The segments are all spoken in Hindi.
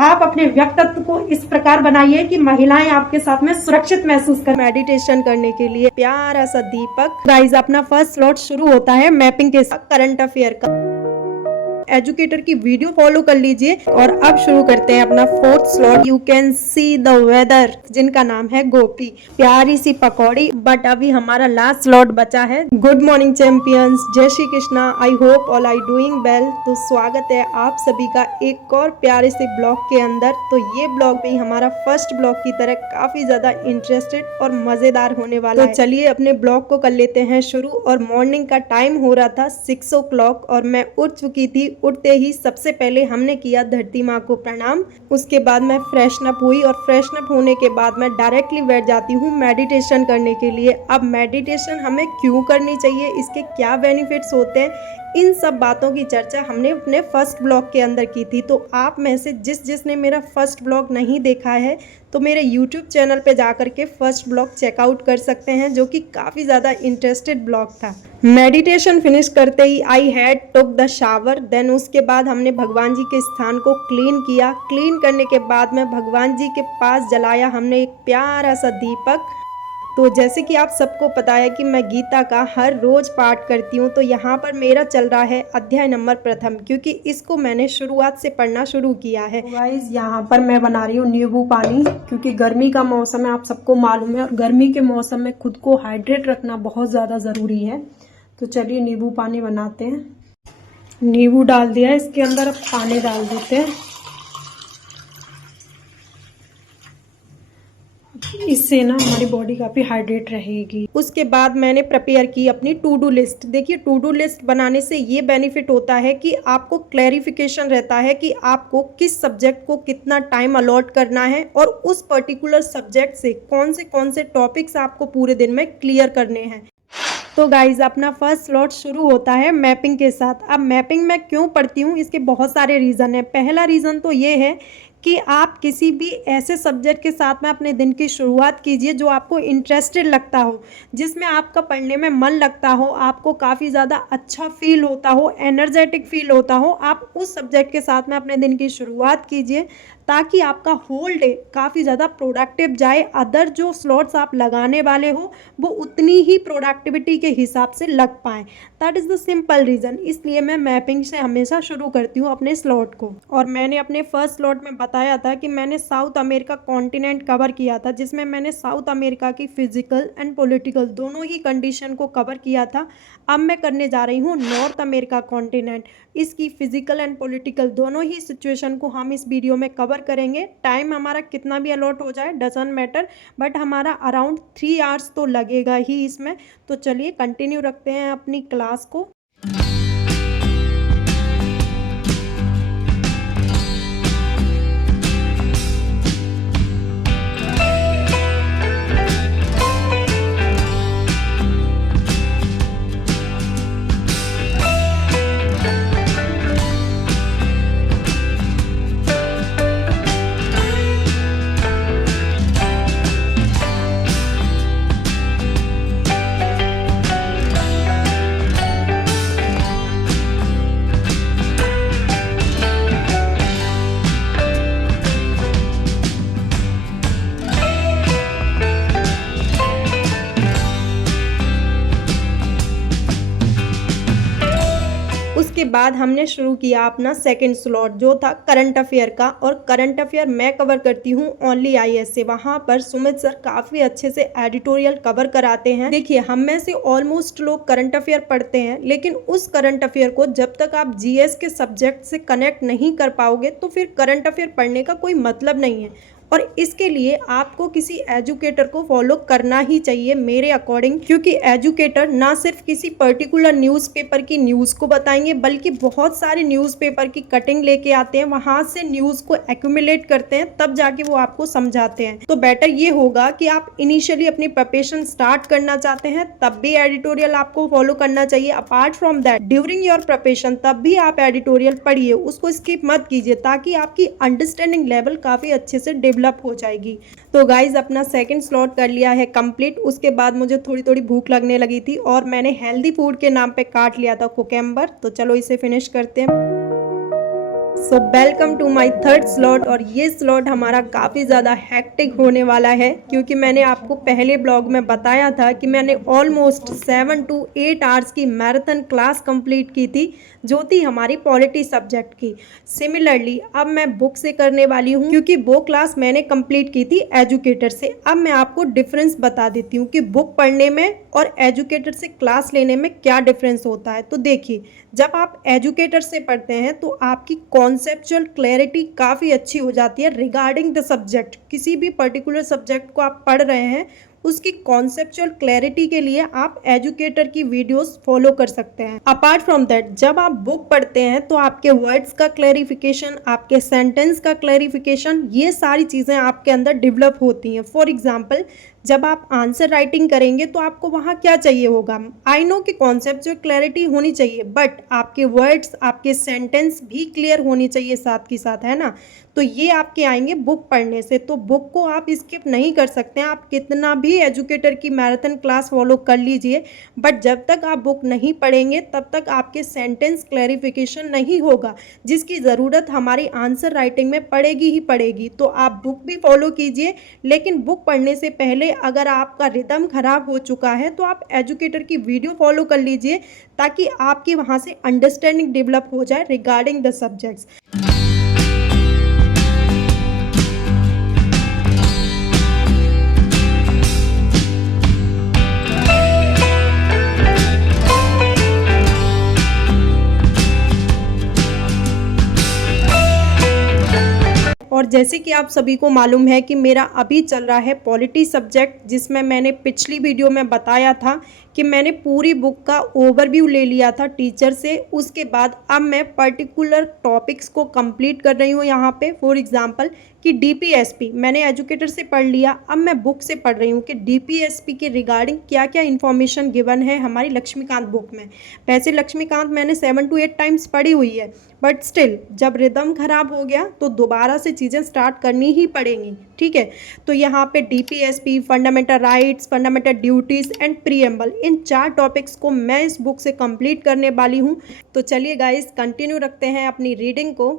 आप अपने व्यक्तित्व को इस प्रकार बनाइए कि महिलाएं आपके साथ में सुरक्षित महसूस कर। मेडिटेशन करने के लिए प्यारा सा दीपक। गाइस, अपना फर्स्ट स्लॉट शुरू होता है मैपिंग के साथ करंट अफेयर का। एजुकेटर की वीडियो फॉलो कर लीजिए और अब शुरू करते हैं अपना fourth slot. You can see the weather, जिनका नाम है गोपी। प्यारी सी पकौड़ी। बट अभी हमारा लास्ट स्लॉट बचा है। गुड मॉर्निंग चैंपियंस, जय Shri Krishna. I hope all I doing well. तो स्वागत है आप सभी का एक और प्यारे से ब्लॉग के अंदर। तो ये ब्लॉग भी हमारा फर्स्ट ब्लॉग की तरह काफी ज्यादा इंटरेस्टेड और मजेदार होने वाला है। तो चलिए अपने ब्लॉग को कर लेते हैं शुरू। और मॉर्निंग का टाइम हो रहा था 6 o'clock और मैं उठ चुकी थी। उठते ही सबसे पहले हमने किया धरती माँ को प्रणाम। उसके बाद मैं फ्रेशन अप हुई और फ्रेशन अप होने के बाद मैं डायरेक्टली बैठ जाती हूँ मेडिटेशन करने के लिए। अब मेडिटेशन हमें क्यों करनी चाहिए, इसके क्या बेनिफिट्स होते हैं, इन सब बातों की चर्चा हमने अपने फर्स्ट ब्लॉग के अंदर की थी। तो आप में से जिसने मेरा फर्स्ट ब्लॉग नहीं देखा है तो मेरे YouTube चैनल पे जाकर के फर्स्ट ब्लॉग चेकआउट कर सकते हैं, जो कि काफ़ी ज़्यादा इंटरेस्टेड ब्लॉग था। मेडिटेशन फिनिश करते ही I had took the shower. Then उसके बाद हमने भगवान जी के स्थान को क्लीन किया। क्लीन करने के बाद में भगवान जी के पास जलाया हमने एक प्यारा सा दीपक। तो जैसे कि आप सबको पता है कि मैं गीता का हर रोज पाठ करती हूँ, तो यहाँ पर मेरा चल रहा है अध्याय नंबर प्रथम, क्योंकि इसको मैंने शुरुआत से पढ़ना शुरू किया है। गाइस, यहाँ पर मैं बना रही हूँ नींबू पानी, क्योंकि गर्मी का मौसम है, आप सबको मालूम है, और गर्मी के मौसम में खुद को हाइड्रेट रखना बहुत ज़्यादा ज़रूरी है। तो चलिए नींबू पानी बनाते हैं। नींबू डाल दिया इसके अंदर, अब पानी डाल देते हैं। इससे ना हमारी बॉडी काफ़ी हाइड्रेट रहेगी। उसके बाद मैंने प्रिपेयर की अपनी टू डू लिस्ट। देखिए, टू डू लिस्ट बनाने से ये बेनिफिट होता है कि आपको क्लैरिफिकेशन रहता है कि आपको किस सब्जेक्ट को कितना टाइम अलॉट करना है और उस पर्टिकुलर सब्जेक्ट से कौन से टॉपिक्स आपको पूरे दिन में क्लियर करने हैं। तो गाइज, अपना फर्स्ट स्लॉट शुरू होता है मैपिंग के साथ। अब मैपिंग मैं क्यों पढ़ती हूँ, इसके बहुत सारे रीज़न हैं। पहला रीज़न तो ये है कि आप किसी भी ऐसे सब्जेक्ट के साथ में अपने दिन की शुरुआत कीजिए जो आपको इंटरेस्टेड लगता हो, जिसमें आपका पढ़ने में मन लगता हो, आपको काफ़ी ज़्यादा अच्छा फील होता हो, एनर्जेटिक फील होता हो। आप उस सब्जेक्ट के साथ में अपने दिन की शुरुआत कीजिए, ताकि आपका होल डे काफ़ी ज़्यादा प्रोडक्टिव जाए। अदर जो स्लॉट्स आप लगाने वाले हो वो उतनी ही प्रोडक्टिविटी के हिसाब से लग पाएँ। That is the simple reason. इसलिए मैं मैपिंग से हमेशा शुरू करती हूँ अपने स्लॉट को। और मैंने अपने फर्स्ट स्लॉट में बताया था कि मैंने साउथ अमेरिका कॉन्टिनेंट कवर किया था, जिसमें मैंने साउथ अमेरिका की फिजिकल एंड पॉलिटिकल दोनों ही कंडीशन को कवर किया था। अब मैं करने जा रही हूँ नॉर्थ अमेरिका कॉन्टिनेंट। इसकी फिजिकल एंड पॉलिटिकल दोनों ही सिचुएशन को हम इस वीडियो में कवर करेंगे। टाइम हमारा कितना भी अलॉट हो जाए डजंट मैटर, बट हमारा अराउंड 3 आवर्स तो लगेगा ही इसमें। तो चलिए कंटिन्यू रखते हैं अपनी क्लास को। उसके बाद हमने शुरू किया अपना सेकंड स्लॉट, जो था करंट अफेयर का। और करंट अफेयर मैं कवर करती हूँ ओनली IAS से। वहाँ पर सुमित सर काफ़ी अच्छे से एडिटोरियल कवर कराते हैं। देखिए, हम में से ऑलमोस्ट लोग करंट अफेयर पढ़ते हैं, लेकिन उस करंट अफेयर को जब तक आप GS के सब्जेक्ट से कनेक्ट नहीं कर पाओगे तो फिर करंट अफेयर पढ़ने का कोई मतलब नहीं है। और इसके लिए आपको किसी एजुकेटर को फॉलो करना ही चाहिए मेरे अकॉर्डिंग, क्योंकि एजुकेटर ना सिर्फ किसी पर्टिकुलर न्यूज़पेपर की न्यूज़ को बताएंगे, बल्कि बहुत सारे न्यूज़पेपर की कटिंग लेके आते हैं, वहाँ से न्यूज़ को एक्यूमुलेट करते हैं, तब जाके वो आपको समझाते हैं। तो बेटर ये होगा कि आप इनिशियली अपनी प्रिपरेशन स्टार्ट करना चाहते हैं तब भी एडिटोरियल आपको फॉलो करना चाहिए। Apart from that, during your preparation तब भी आप एडिटोरियल पढ़िए, उसको स्किप मत कीजिए, ताकि आपकी अंडरस्टैंडिंग लेवल काफ़ी अच्छे से डेवलप हो जाएगी। तो गाइज, अपना सेकंड स्लॉट कर लिया है कंप्लीट। उसके बाद मुझे थोड़ी थोड़ी भूख लगने लगी थी और मैंने हेल्दी फूड के नाम पे काट लिया था कुकम्बर। तो चलो इसे फिनिश करते हैं। So welcome to my third slot. और ये स्लॉट हमारा काफ़ी ज़्यादा हेक्टिक होने वाला है, क्योंकि मैंने आपको पहले ब्लॉग में बताया था कि मैंने ऑलमोस्ट 7 to 8 आवर्स की मैराथन क्लास कंप्लीट की थी, जो थी हमारी पॉलिटी सब्जेक्ट की। सिमिलरली अब मैं बुक से करने वाली हूँ, क्योंकि वो क्लास मैंने कंप्लीट की थी एजुकेटर से। अब मैं आपको डिफरेंस बता देती हूँ कि बुक पढ़ने में और एजुकेटर से क्लास लेने में क्या डिफरेंस होता है। तो देखिए, जब आप एजुकेटर से पढ़ते हैं तो आपकी कॉन्सेप्चुअल क्लैरिटी काफ़ी अच्छी हो जाती है रिगार्डिंग द सब्जेक्ट। किसी भी पर्टिकुलर सब्जेक्ट को आप पढ़ रहे हैं, उसकी कॉन्सेप्चुअल क्लैरिटी के लिए आप एजुकेटर की वीडियोस फॉलो कर सकते हैं। अपार्ट फ्रॉम दैट, जब आप बुक पढ़ते हैं तो आपके वर्ड्स का क्लैरिफिकेशन, आपके सेंटेंस का क्लैरिफिकेशन, ये सारी चीज़ें आपके अंदर डेवलप होती हैं। फॉर एग्जाम्पल, जब आप आंसर राइटिंग करेंगे तो आपको वहाँ क्या चाहिए होगा, आई नो कि कॉन्सेप्ट जो क्लैरिटी होनी चाहिए, बट आपके वर्ड्स, आपके सेंटेंस भी क्लियर होनी चाहिए साथ के साथ, है ना। तो ये आपके आएंगे बुक पढ़ने से। तो बुक को आप स्किप नहीं कर सकते हैं, आप कितना भी एजुकेटर की मैराथन क्लास फॉलो कर लीजिए, बट जब तक आप बुक नहीं पढ़ेंगे तब तक आपके सेंटेंस क्लैरिफिकेशन नहीं होगा, जिसकी ज़रूरत हमारी आंसर राइटिंग में पड़ेगी ही पड़ेगी। तो आप बुक भी फॉलो कीजिए, लेकिन बुक पढ़ने से पहले अगर आपका रिदम खराब हो चुका है तो आप एजुकेटर की वीडियो फॉलो कर लीजिए, ताकि आपकी वहाँ से अंडरस्टैंडिंग डेवलप हो जाए रिगार्डिंग द सब्जेक्ट्स। और जैसे कि आप सभी को मालूम है कि मेरा अभी चल रहा है पॉलिटी सब्जेक्ट, जिसमें मैंने पिछली वीडियो में बताया था कि मैंने पूरी बुक का ओवरव्यू ले लिया था टीचर से। उसके बाद अब मैं पर्टिकुलर टॉपिक्स को कंप्लीट कर रही हूँ यहाँ पे। फॉर एग्जांपल कि डीपीएसपी मैंने एजुकेटर से पढ़ लिया, अब मैं बुक से पढ़ रही हूँ कि डीपीएसपी के रिगार्डिंग क्या क्या इन्फॉर्मेशन गिवन है हमारी लक्ष्मीकांत बुक में। वैसे लक्ष्मीकांत मैंने 7 to 8 टाइम्स पढ़ी हुई है, बट स्टिल जब रिदम खराब हो गया तो दोबारा से चीज़ें स्टार्ट करनी ही पड़ेंगी, ठीक है। तो यहाँ पे DPSP, fundamental rights, fundamental duties and preamble, in 4 topics को मैं इस बुक से कंप्लीट करने वाली हूँ। तो चलिए गाइस, कंटिन्यू रखते हैं अपनी रीडिंग को।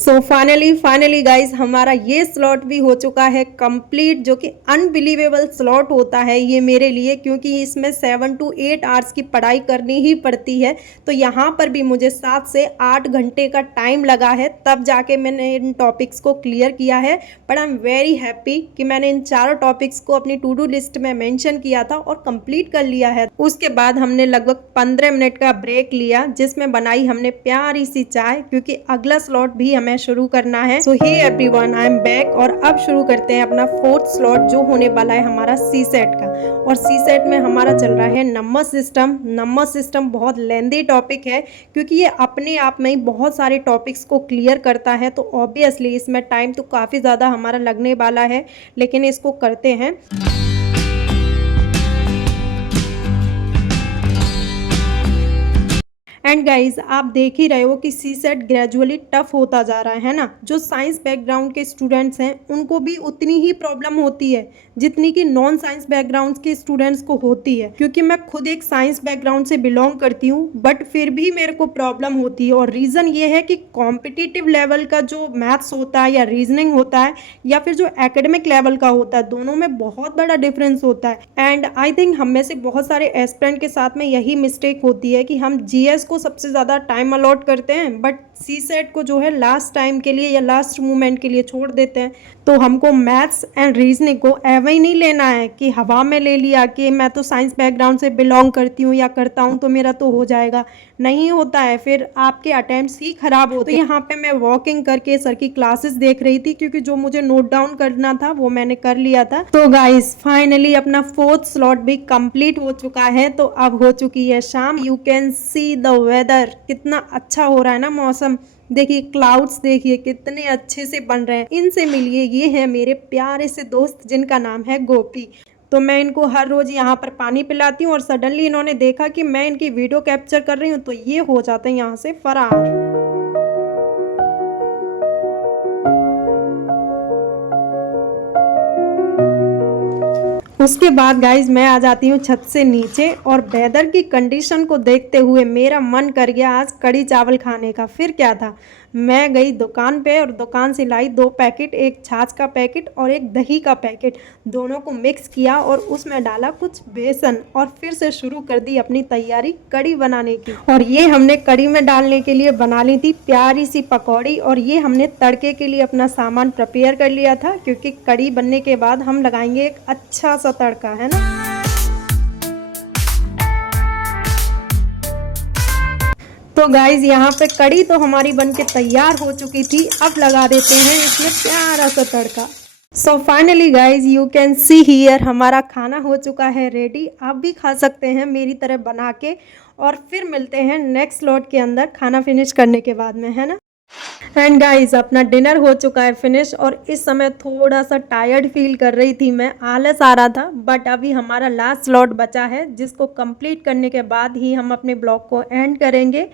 सो फाइनली गाइज, हमारा ये स्लॉट भी हो चुका है कंप्लीट, जो कि अनबिलीवेबल स्लॉट होता है ये मेरे लिए, क्योंकि इसमें 7 to 8 आवर्स की पढ़ाई करनी ही पड़ती है। तो यहाँ पर भी मुझे 7 से 8 घंटे का टाइम लगा है, तब जाके मैंने इन टॉपिक्स को क्लियर किया है। But I am very happy कि मैंने इन 4 टॉपिक्स को अपनी टू डू लिस्ट में मेंशन किया था और कंप्लीट कर लिया है। उसके बाद हमने लगभग 15 मिनट का ब्रेक लिया, जिसमें बनाई हमने प्यारी सी चाय, क्योंकि अगला स्लॉट भी हमें शुरू करना है। So hey everyone, I am back. और अब शुरू करते हैं अपना 4th स्लॉट, जो होने वाला है हमारा सी सेट का। और सी सेट में हमारा चल रहा है नंबर सिस्टम। नंबर सिस्टम बहुत लेंदी टॉपिक है, क्योंकि ये अपने आप में ही बहुत सारे टॉपिक्स को क्लियर करता है। तो ऑब्वियसली इसमें टाइम तो काफ़ी ज़्यादा हमारा लगने वाला है, लेकिन इसको करते हैं। एंड गाइज, आप देख ही रहे हो कि सी सेट ग्रेजुअली टफ होता जा रहा है ना। जो साइंस बैकग्राउंड के स्टूडेंट्स हैं उनको भी उतनी ही प्रॉब्लम होती है जितनी कि नॉन साइंस बैकग्राउंड के स्टूडेंट्स को होती है, क्योंकि मैं खुद एक साइंस बैकग्राउंड से बिलोंग करती हूँ, बट फिर भी मेरे को प्रॉब्लम होती है। और रीज़न ये है कि कॉम्पिटिटिव लेवल का जो मैथ्स होता है या रीजनिंग होता है, या फिर जो एकेडमिक लेवल का होता है, दोनों में बहुत बड़ा डिफरेंस होता है। एंड आई थिंक हम में से बहुत सारे एस्पिरेंट के साथ में यही मिस्टेक होती है कि हम जीएस को सबसे ज़्यादा टाइम अलॉट करते हैं, बट सी सेट को जो है लास्ट टाइम के लिए या लास्ट मोमेंट के लिए छोड़ देते हैं। तो हमको मैथ्स एंड रीजनिंग को एवं ही नहीं लेना है कि हवा में ले लिया कि मैं तो साइंस बैकग्राउंड से बिलोंग करती हूँ या करता हूँ तो मेरा तो हो जाएगा। नहीं होता है, फिर आपके अटेम्प्ट्स ही खराब होते हैं। तो यहाँ पे मैं वॉकिंग करके सर की क्लासेस देख रही थी, क्योंकि जो मुझे नोट डाउन करना था वो मैंने कर लिया था। तो गाइस, फाइनली अपना 4th स्लॉट भी कंप्लीट हो चुका है। तो अब हो चुकी है शाम। You can see the weather, कितना अच्छा हो रहा है ना मौसम। देखिए क्लाउड्स, देखिए कितने अच्छे से बन रहे हैं। इनसे मिलिए, ये है मेरे प्यारे से दोस्त जिनका नाम है गोपी। तो मैं इनको हर रोज़ यहाँ पर पानी पिलाती हूँ, और सडनली इन्होंने देखा कि मैं इनकी वीडियो कैप्चर कर रही हूँ, तो ये हो जाते हैं यहाँ से फरार। उसके बाद गाइज मैं आ जाती हूँ छत से नीचे और वेदर की कंडीशन को देखते हुए मेरा मन कर गया आज कढ़ी चावल खाने का। फिर क्या था, मैं गई दुकान पे और दुकान से लाई 2 पैकेट, एक छाछ का पैकेट और एक दही का पैकेट। दोनों को मिक्स किया और उसमें डाला कुछ बेसन और फिर से शुरू कर दी अपनी तैयारी कढ़ी बनाने की। और ये हमने कढ़ी में डालने के लिए बना ली थी प्यारी सी पकौड़ी। और ये हमने तड़के के लिए अपना सामान प्रिपेयर कर लिया था, क्योंकि कढ़ी बनने के बाद हम लगाएंगे एक अच्छा सा तड़का, है ना। तो गाइज यहाँ पे कढ़ी तो हमारी बनके तैयार हो चुकी थी। अब लगा देते हैं इसमें प्यारा सा तड़का। So finally guys you can see here, हमारा खाना हो चुका है रेडी। आप भी खा सकते हैं मेरी तरह बना के। और फिर मिलते हैं नेक्स्ट स्लॉट के अंदर खाना फिनिश करने के बाद में, है ना। एंड गाइज अपना डिनर हो चुका है फिनिश और इस समय थोड़ा सा टायर्ड फील कर रही थी मैं, आलस आ रहा था। बट अभी हमारा लास्ट स्लॉट बचा है जिसको कंप्लीट करने के बाद ही हम अपने ब्लॉग को एंड करेंगे।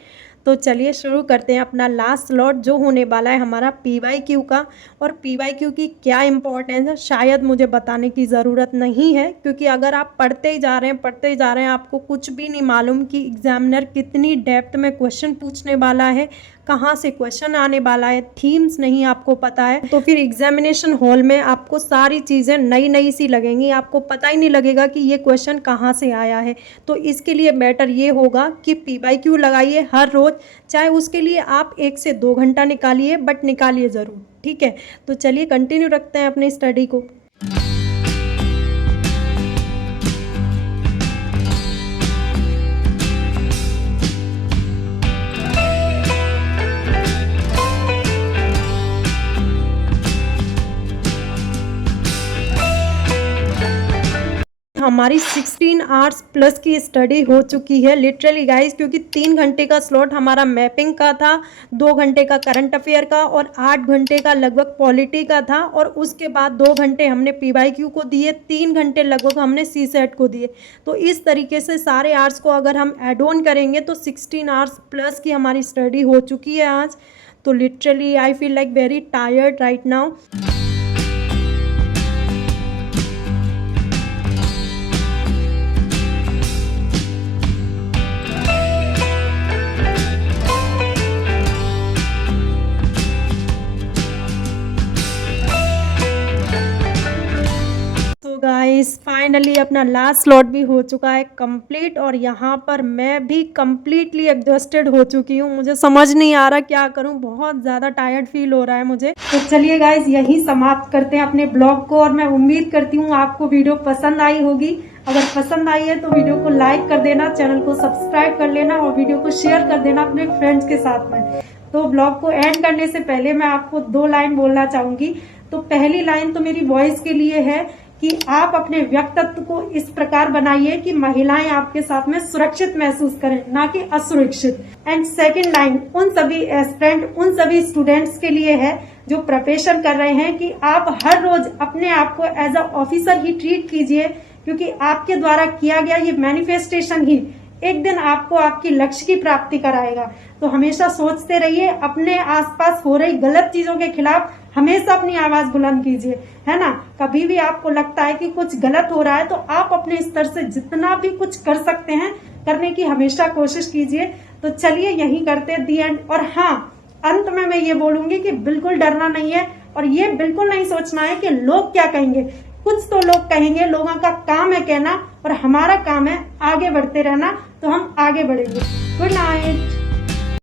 तो चलिए शुरू करते हैं अपना लास्ट स्लॉट जो होने वाला है हमारा PYQ का। और PYQ की क्या इंपॉर्टेंस है शायद मुझे बताने की ज़रूरत नहीं है, क्योंकि अगर आप पढ़ते ही जा रहे हैं आपको कुछ भी नहीं मालूम कि एग्जामिनर कितनी डेप्थ में क्वेश्चन पूछने वाला है, कहाँ से क्वेश्चन आने वाला है, थीम्स नहीं आपको पता है, तो फिर एग्जामिनेशन हॉल में आपको सारी चीज़ें नई नई सी लगेंगी। आपको पता ही नहीं लगेगा कि ये क्वेश्चन कहाँ से आया है। तो इसके लिए बेटर ये होगा कि PYQ लगाइए हर रोज़, चाहे उसके लिए आप 1 से 2 घंटा निकालिए, बट निकालिए ज़रूर, ठीक है। तो चलिए कंटिन्यू रखते हैं अपनी स्टडी को। हमारी 16 आवर्स प्लस की स्टडी हो चुकी है लिटरली गाइस, क्योंकि 3 घंटे का स्लॉट हमारा मैपिंग का था, 2 घंटे का करंट अफेयर का और 8 घंटे का लगभग पॉलिटी का था। और उसके बाद 2 घंटे हमने PYQ को दिए, 3 घंटे लगभग हमने CSAT को दिए। तो इस तरीके से सारे आवर्स को अगर हम एड ऑन करेंगे तो 16 आवर्स प्लस की हमारी स्टडी हो चुकी है आज। तो literally I feel like very tired right now. Guys finally अपना लास्ट स्लॉट भी हो चुका है कंप्लीट और यहाँ पर मैं भी कंप्लीटली एग्जॉस्टेड हो चुकी हूँ। मुझे समझ नहीं आ रहा क्या करूँ, बहुत ज़्यादा टायर्ड फील हो रहा है मुझे। तो चलिए गाइस यही समाप्त करते हैं अपने ब्लॉग को और मैं उम्मीद करती हूँ आपको वीडियो पसंद आई होगी। अगर पसंद आई है तो वीडियो को लाइक कर देना, चैनल को सब्सक्राइब कर लेना और वीडियो को शेयर कर देना अपने फ्रेंड्स के साथ में। तो ब्लॉग को एंड करने से पहले मैं आपको 2 लाइन बोलना चाहूंगी। तो पहली लाइन तो मेरी वॉइस के लिए है कि आप अपने व्यक्तित्व को इस प्रकार बनाइए कि महिलाएं आपके साथ में सुरक्षित महसूस करें, ना कि असुरक्षित। एंड सेकंड लाइन उन सभी एस्पिरेंट, उन सभी स्टूडेंट्स के लिए है जो प्रिपरेशन कर रहे हैं कि आप हर रोज अपने आप को एज अ ऑफिसर ही ट्रीट कीजिए, क्योंकि आपके द्वारा किया गया ये मैनिफेस्टेशन ही एक दिन आपको आपकी लक्ष्य की प्राप्ति कराएगा। तो हमेशा सोचते रहिए, अपने आसपास हो रही गलत चीजों के खिलाफ हमेशा अपनी आवाज बुलंद कीजिए, है ना। कभी भी आपको लगता है कि कुछ गलत हो रहा है तो आप अपने स्तर से जितना भी कुछ कर सकते हैं करने की हमेशा कोशिश कीजिए। तो चलिए यही करते हैं दी एंड। और हाँ, अंत में मैं ये बोलूंगी कि बिल्कुल डरना नहीं है और ये बिल्कुल नहीं सोचना है कि लोग क्या कहेंगे। कुछ तो लोग कहेंगे, लोगों का काम है कहना और हमारा काम है आगे बढ़ते रहना। तो हम आगे बढ़ेंगे। Good night.